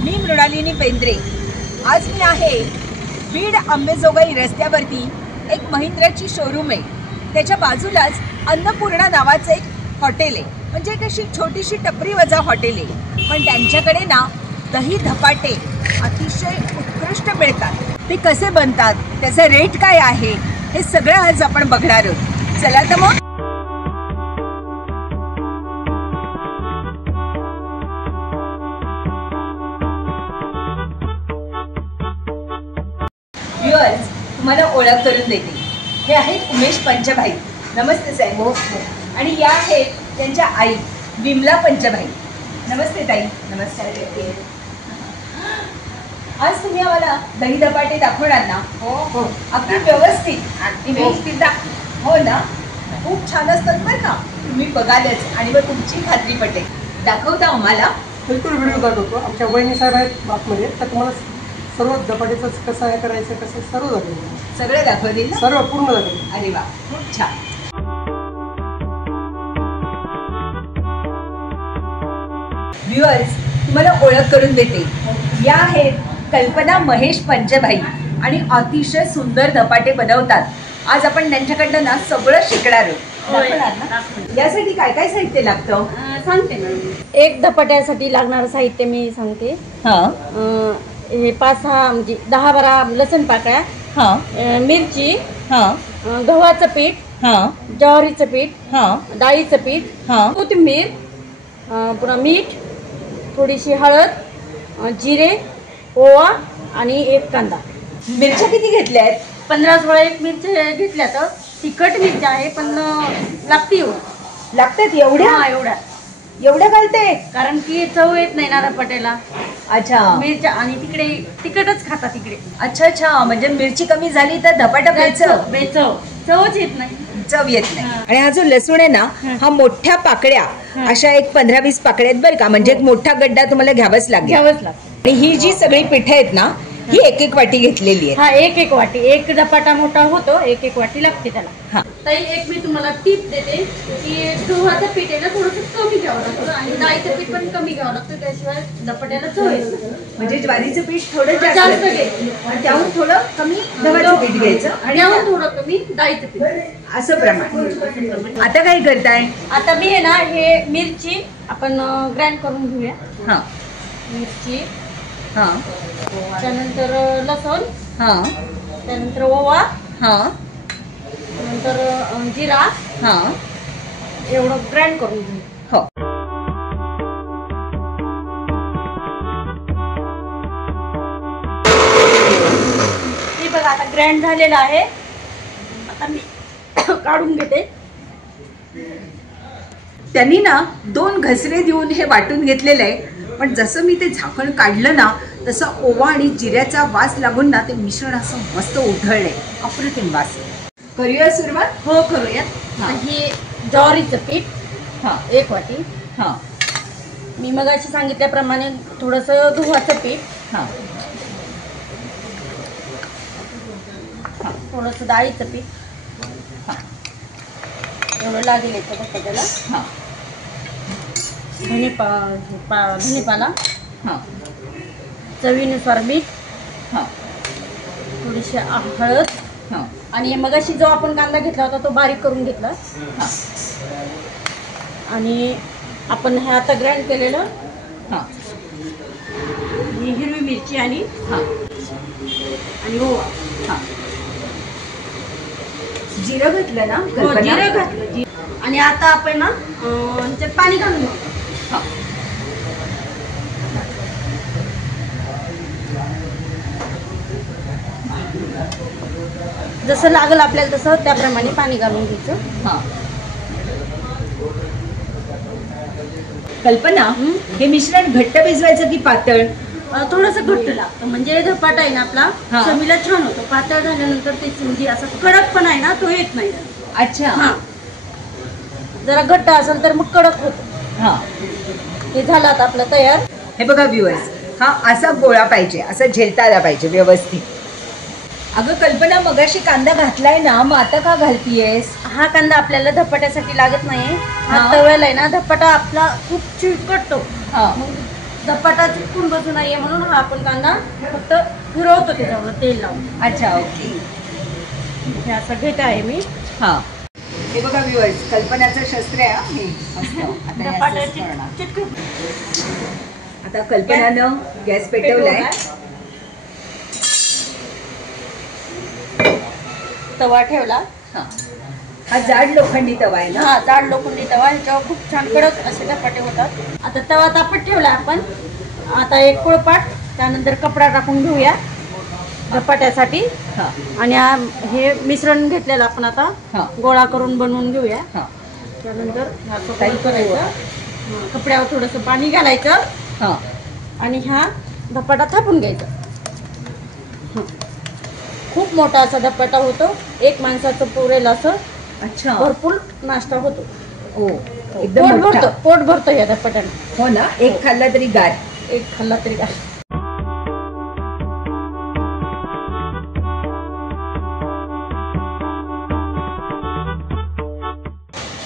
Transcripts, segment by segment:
मी मृणालिनी पेंद्रे। आज मी आहे बीड अंबेजोगाई रस्त्यावरती एक महिंद्राची शोरूम आहे, त्याच्या बाजूलाच अन्नपूर्णा नावाचं एक हॉटेल आहे। म्हणजे एक अशी छोटीशी टपरी वजा हॉटेल आहे, पण त्यांच्याकडे ना दही धपाटे अतिशय उत्कृष्ट मिळतात। ते कसे बनतात, त्याचा रेट काय आहे, हे सगळं आज आपण बघणार आहोत। चला तर मग व्ह्यूअर्स, तुम्हाला ओळख करून देते। हे आहेत उमेश पंचभाई। नमस्ते साहेब। हो। आणि या आहेत त्यांच्या आई विमला पंचभाई। नमस्ते ताई। नमस्कार करते। आज तुम्ही आम्हाला दही धपाटे दाखवणार ना? हो हो, अगदी व्यवस्थित हो ना? खूप छान असतात बरं का। तुम्ही बघालच आणि मग तुमची खात्री पटेल। दाखवता आम्हाला? बिलकुल व्हिडिओ दाखवतो। आमच्या वहिनी साहेब आहेत आतमध्ये, तर तुम्हाला सर्व धपाटेचं कसं आहे करायचं, कसं सर्व दाखवलं, सगळं दाखवतील, सर्व पूर्ण दाखवलं। अरे वा, खूप छान। व्ह्यूअर्स, तुम्हाला ओळख करून देते। या आहेत कल्पना महेश पंचभाई आणि अतिशय सुंदर धपाटे बनवतात। आज आपण त्यांच्याकडनं ना सगळं शिकणार आहोत। यासाठी काय काय साहित्य लागतं सांगते ना। एक धपाट्यासाठी लागणारं साहित्य मी सांगते। हे 5-6 म्हणजे 10-12 लसण पाकळ्या, मिरची, गव्हाचं पीठ, ज्वारीचं पीठ, डाळीचं पीठ, कोथिंबीर, पुन्हा मीठ, थोडीशी हळद, जिरे, ओवा आणि एक कांदा। मिरच्या किती घेतल्या आहेत? 15-16 एक मिरच्या घेतल्या। तर तिखट मिरच्या आहे, पण लागते लागतात एवढ्या एवढ्या घालते, कारण की चव येत नाही ना धपाट्याला। अच्छा, मिरच्या आणि तिकडे तिखटच खातात तिकडे। अच्छा, म्हणजे मिरची कमी झाली तर धपाटा बेचव चवच येत नाही, चव येत नाही। आणि हा जो लसूण आहे ना, हा मोठ्या पाकळ्या अशा एक 15-20 पाकळ्या आहेत बरं का। म्हणजे एक मोठा गड्डा तुम्हाला घ्यावाच लागेल। आणि ही जी सगळी पिठं आहेत ना, ही एक वाटी घेतलेली आहे। हा, एक वाटी। एक धपाटा मोठा होतो, एक वाटी लागते त्याला। ताई, एक मी तुम्हाला टिप देते की गव्हाचं पीठ आहे ना थोडंसं कमी घ्यावं लागतं आणि डाळीचं पीठ पण कमी घ्यावं लागतं, त्याशिवाय धपाट्याला चव येत नाही। म्हणजे ज्वारीचं पीठ थोडं जास्त घ्यायचं, त्याहून थोडं कमी गव्हाचं पीठ घ्यायचं आणि त्याहून थोडं कमी डाळीचं पीठ, असं प्रमाण। आता काय करताय? आता मी आहे ना, हे मिरची आपण ग्राइंड करून घेऊया। मिरची, त्यानंतर लसूण, त्यानंतर ओवा, नंतर जिरा, एवढं ग्राइंड करून घेऊ। हो। हे बघा, आता ग्राइंड झालेलं आहे। आता मी काढून घेते। त्यांनी ना 2 घसरे देऊन हे वाटून घेतलेलं आहे, पण जसं मी ते झाकण काढलं ना, तसं ओवा आणि जिऱ्याचा वास लागून ना ते मिश्रण असं मस्त उधळलंय, अप्रतिम वास। करूया सुरुवात? हो, करूयात। हे ज्वारीचं पीठ 1 वाटी, मी मगाशी सांगितल्याप्रमाणे थोडंसं गव्हाचं पीठ, थोडंसं डाळीचं पीठ, एवढं लागेल याचं धपाट्याला। धनेपाला, चवीनुसार मीठ, थोडीशी हळद, आणि मगाशी जो आपण कांदा घेतला होता तो बारीक करून घेतला, आणि आपण हे आता ग्राइंड केलेलं हिरवी मिरची आणि ओवा, जिरं घातलं ना? जिरं घातलं। आणि आता आपण ना त्याच्यात पाणी घालून घेऊ। जसं लागल आपल्याला तसं त्याप्रमाणे पाणी घालून घ्यायचं। कल्पना, हे मिश्रण घट्ट भिजवायचं की पातळ? थोडंसं घट्ट लागतं, म्हणजे धपाटा आहे ना आपला चवीला छान होतो। पातळ झाल्यानंतर ते म्हणजे असं कडक पण आहे ना, तो येत नाही। अच्छा, जरा घट्ट असेल तर मग कडक होतो। हे झालं आता आपलं तयार। हे बघा व्ह्यूअर्स, हा असा गोळा पाहिजे, असा झेलता आला पाहिजे व्यवस्थित। अगं कल्पना, मगाशी कांदा घातलाय ना, मग आता का घालतीयेस? हा कांदा आपल्याला धपाट्यासाठी लागत नाही, हा तव्याला आहे ना धपाटा आपला खूप चिकटतो, धपाटा चिटकून बसू नये म्हणून हा आपण कांदा फक्त फिरवतो त्याच्यावर तेल लावून. अच्छा, ओके. हे असं घेत आहे मी. हा, हे बघा व्ह्यूअर्स, कल्पनाचं शस्त्र आहे हा हे. मस्त. आता हे धपाटा असंच करणार. चिटकून आता कल्पनानं गॅस पेटवलाय. तवा ठेवला. हा जाड लोखंडी तवा आहे ना? हा, जाड लोखंडी तवा. ह्याच्यावर खूप छान कडक असे धपाटे होतात. आता तवा तापत ठेवला आपण. आता एक पोळपाट, त्यानंतर कपडा टाकून घेऊया धपाट्यासाठी. आणि हे मिश्रण घेतलेलं आपण आता गोळा करून बनवून घेऊया. त्यानंतर करायचं, कपड्यावर थोडंसं पाणी घालायचं आणि हा धपाटा थापून घ्यायचा. खूप मोठा असा धपाटा होतो, एक माणसाचं पुरेल असं. अच्छा, भरपूर नाश्ता होतो. ओ, एकदम पोट भरतो या धपाट्याने. हो ना, एक खाल्ला तरी गार. एक खाल्ला तरी गार.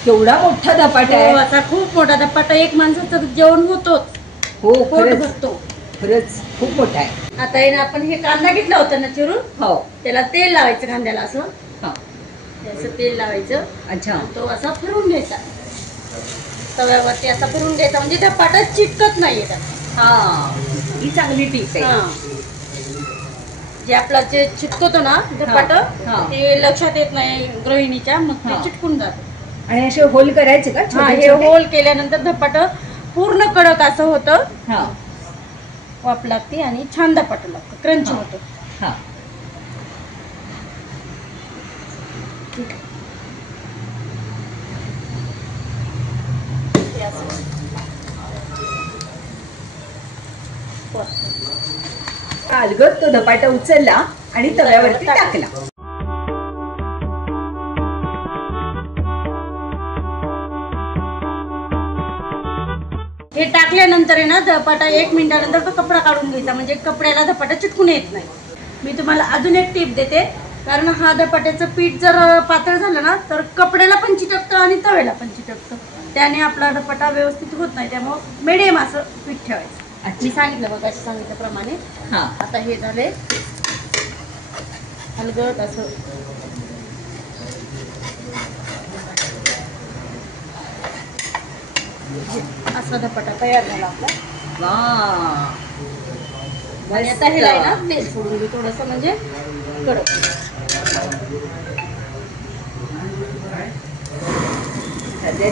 केवढा मोठा धपाटा आहे. आता खूप मोठा धपाटा, एक माणसाचं जेवण होतोच. हो, पोट भरतो. खरंच खूप मोठा आहे. आता आहे ना, आपण हे कांदा घेतला होता ना चिरून, हो, त्याला तेल लावायचं कांद्याला असं. असं तेल लावायचं. अच्छा, तो असा फिरून घ्यायचा तव्यावरती, असा फिरून घ्यायचा म्हणजे धपाटा चिटकत नाही येतात. हा, ही चांगली टीप आहे. जे आपला जे चिटकतो ना धपाट, ते लक्षात येत नाही गृहिणीच्या, मग ते चिटकून जात. आणि असे होल करायचे का? हे होल केल्यानंतर धपाट पूर्ण कडक असं होतं. वाफ लागते आणि छान धपाट लागतं, क्रंची होतं. अलगद तो धपाटा उचलला आणि तव्यावरती टाकला. हे टाकल्यानंतर आहे ना, धपाटा 1 मिनिटानंतर तो कपडा काढून घ्यायचा, म्हणजे कपड्याला धपाटा चिटकून येत नाही. मी तुम्हाला अजून एक टीप देते, कारण हा धपाट्याचं पीठ जर पातळ झालं ना तर कपड्याला पण चिटकतं आणि तव्याला पण चिटकतं. त्याने आपला धपाटा व्यवस्थित होत नाही. त्यामुळे मिडियम असं पीठ ठेवायचं. मी सांगितलं बघा, सांगितल्याप्रमाणे. आता हे झाले हलगट असं. असा धपाटा तयार झाला आपला. आणि आता हे ना तेल सोडून घेऊ थोडंसं, म्हणजे कडक.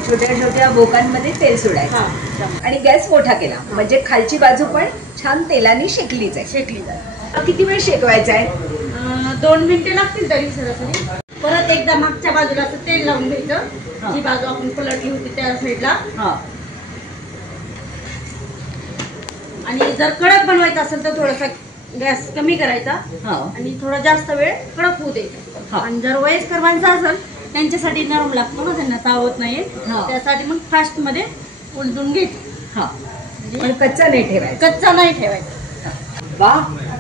छोट्या छोट्या बोकांमध्ये तेल सोडायचं आणि गॅस मोठा केला, म्हणजे खालची बाजू पण छान तेलाने शेकली जाते. किती वेळ शेकवायचा आहे? 2 मिनिटे लागतील तरी सरासरी. परत एकदा मागच्या बाजूला असं तेल लावून घ्यायचं, जी बाजू आपण पलटली होती त्या साईडला. आणि जर कडक बनवायचं असेल तर थोडासा गॅस कमी करायचा आणि थोडा जास्त वेळ कडक होऊ द्यायचा. आणि जर वयस्कर माणसं असेल त्यांच्यासाठी नरम लागतो ना, त्यांना चावत नाही, त्यासाठी मग फास्ट मध्ये उलटून घ्यायचं. पण कच्चा नाही ठेवायचा. कच्चा नाही ठेवायचा. वा,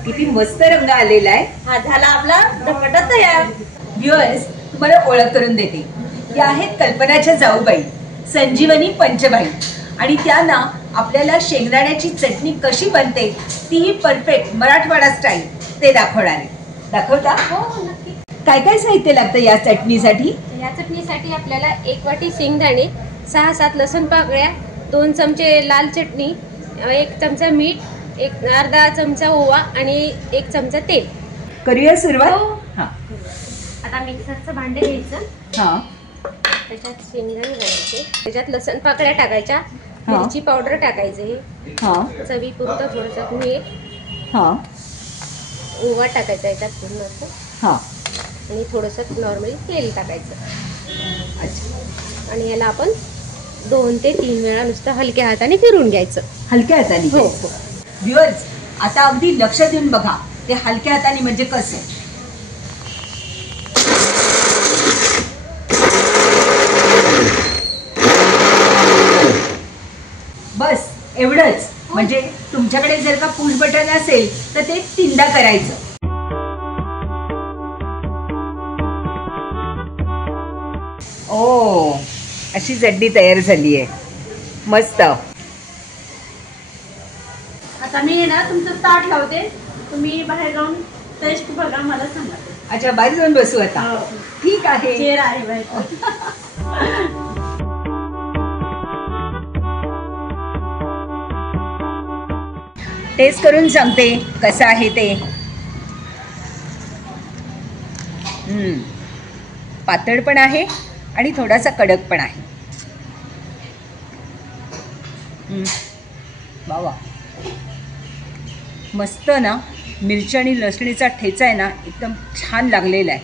किती मस्त रंग आलेला आहे. हा झाला आपला धपाटा तयार. व्ह्यूअर्स, तुम्हाला ओळख करून देते. या आहेत कल्पनाच्या जाऊबाई संजीवनी पंचबाई, आणि त्यांना आपल्याला शेंगदाण्याची चटणी कशी बनते तीही परफेक्ट मराठवाडा स्टाईल ते दाखवणार आहे. दाखवता? हो, नक्की. काय काय साहित्य लागतं या चटणीसाठी? या चटणीसाठी आपल्याला 1 वाटी शेंगदाणे, 6-7 लसूण पाकळ्या, 2 चमचे लाल चटणी, 1 चमचा मीठ, अर्धा चमचा ओवा आणि 1 चमचा तेल. करूया सुरुवात. आता मिक्सरचं भांडे घ्यायचं. त्याच्यात शेंगदाणे घालायचे, त्याच्यात लसूण पाकळ्या टाकायच्या, मिरची पावडर टाकायचे, चवीपुरतं थोडंसं मीठ, ओवा टाकायचा याच्यात पूर्ण, आणि थोडंसं नॉर्मली तेल टाकायचं. आणि याला आपण 2 ते 3 वेळा नुसतं हलक्या हाताने फिरून घ्यायचं. हलक्या हाताने? हो. व्ह्यूअर्स, आता अगदी लक्ष देऊन बघा ते हलक्या हाताने म्हणजे कसं. बस एवढंच. म्हणजे तुमच्याकडे जर का पुश बटन असेल तर ते 3दा करायचं. ओ, अशी चटणी तयार झाली आहे. मस्त. आता मी ना तुमचं ताट लावते, तुम्ही बाहेर जाऊन टेस्ट बघा, मला सांगा. अच्छा, बाहेर जाऊन बसू आता. हो. ठीक आहे. चेअर आहे बाहेर. टेस्ट करून सांगते कसं आहे ते. पातळ पण आहे आणि थोडासा कडक पण आहे. वा, मस्त ना. मिरची आणि लसणीचा ठेचा आहे ना, एकदम छान लागलेला आहे.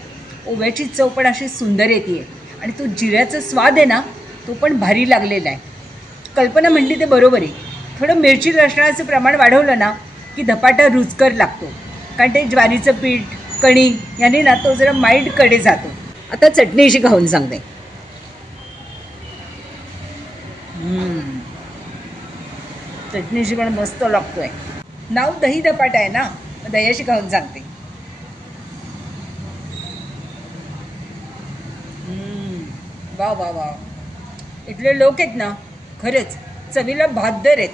ओव्याची चव पण अशी सुंदर येते आणि तो जिऱ्याचा स्वाद आहे ना, तो पण भारी लागलेला आहे. कल्पना म्हटली ते बरोबर आहे. थोडं मिरची लसणाचं प्रमाण वाढवलं ना की धपाटा रुचकर लागतो, कारण ते ज्वारीचं पीठ, कणिक याने ना तो जरा माइल्डकडे जातो. आता चटणीशी खाऊन सांगते. चटणीशी पण मस्त लागतोय. नाव दही धपाटा आहे ना, दह्याशी खाऊन सांगते. वा वा वा. इथले लोक आहेत ना, खरंच चवीला बहाद्दर आहेत.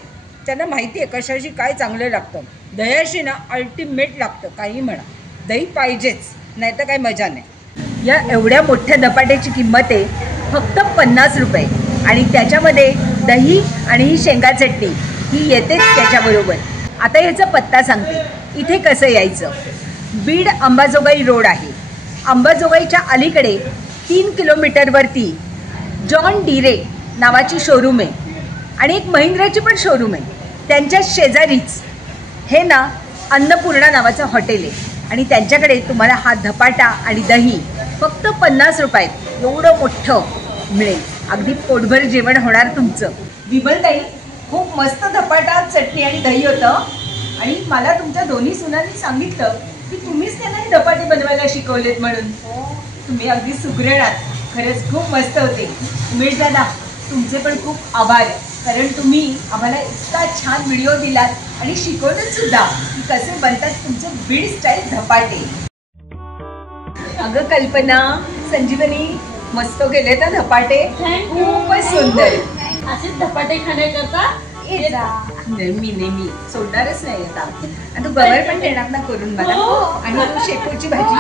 त्यांना माहिती आहे कशाशी काय चांगलं लागतं. दह्याशी ना अल्टिमेट लागतं. काही म्हणा, दही पाहिजेच, नाही तर काही मजा नाही. या एवढ्या मोठ्या धपाट्याची किंमत आहे फक्त 50 रुपये आणि त्याच्यामध्ये दही आणि ही शेंगा चटणी ही येतेच त्याच्याबरोबर. आता याचा पत्ता सांगते. इथे कसं यायचं. बीड अंबाजोगाई रोड आहे. अंबाजोगाईच्या अलीकडे 3 किलोमीटरवरती जॉन डिरे नावाची शोरूम आहे आणि एक महिंद्राची पण शोरूम आहे. त्यांच्या शेजारीच हे ना अन्नपूर्णा नावाचं हॉटेल आहे आणि त्यांच्याकडे तुम्हाला हा धपाटा आणि दही फक्त 50 रुपयात एवढं मोठं मिळेल. अगदी पोटभर जेवण होणार तुमचं. विमलताई, खूप मस्त धपाटा, चटणी आणि दही होतं आणि मला तुमच्या दोन्ही सुनांनी सांगितलं की तुम्हीच त्यांना हे धपाटे बनवायला शिकवलेत म्हणून. तुम्ही अगदी सुगरण आहात. खरंच खूप मस्त होते. उमेश दादा, तुमचे पण खूप आभार, कारण तुम्ही आम्हाला इतका छान व्हिडिओ दिलात आणि शिकवलं सुद्धा की कसे बनतात तुमचे बीड स्टाईल धपाटे. अगं कल्पना, संजीवनी, मस्त केले तर धपाटे. खूपच सुंदर. असेच धपाटे खाण्याकरता नेहमी नेहमी सोडणारच नाही आता. आणि तू गवर पण देणार ना करून मला, आणि तू शेपूची भाजी.